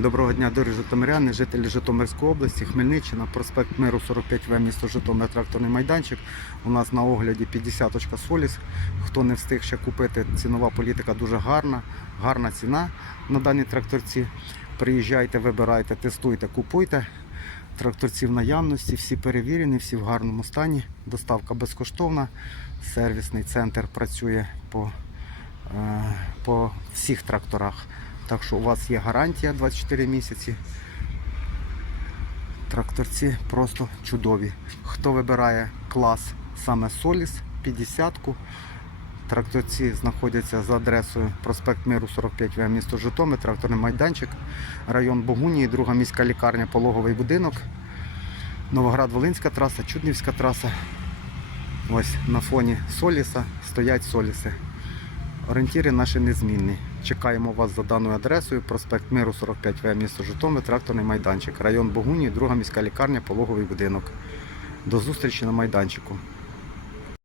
Доброго дня, дорогі житомиряни, жителі Житомирської області, Хмельниччина, проспект Миру 45В, місто Житомир, тракторний майданчик. У нас на огляді 50-очка Соліс. Хто не встиг ще купити, цінова політика дуже гарна, гарна ціна на дані тракторці. Приїжджайте, вибирайте, тестуйте, купуйте. Тракторці в наявності, всі перевірені, всі в гарному стані. Доставка безкоштовна. Сервісний центр працює по, е, по всіх тракторах. Так що у вас є гарантія 24 місяці. Тракторці просто чудові. Хто вибирає клас саме Соліс 50-ку, тракторці знаходяться за адресою проспект Миру 45В, місто Житомир, тракторний майданчик, район Богунії, друга міська лікарня, пологовий будинок, Новоград-Волинська траса, Чуднівська траса. Ось на фоні Соліса стоять Соліси. Орієнтіри наші незмінні. Чекаємо вас за даною адресою. Проспект Миру 45В, місто Житомир, тракторний майданчик, район Богуні, друга міська лікарня, пологовий будинок. До зустрічі на майданчику.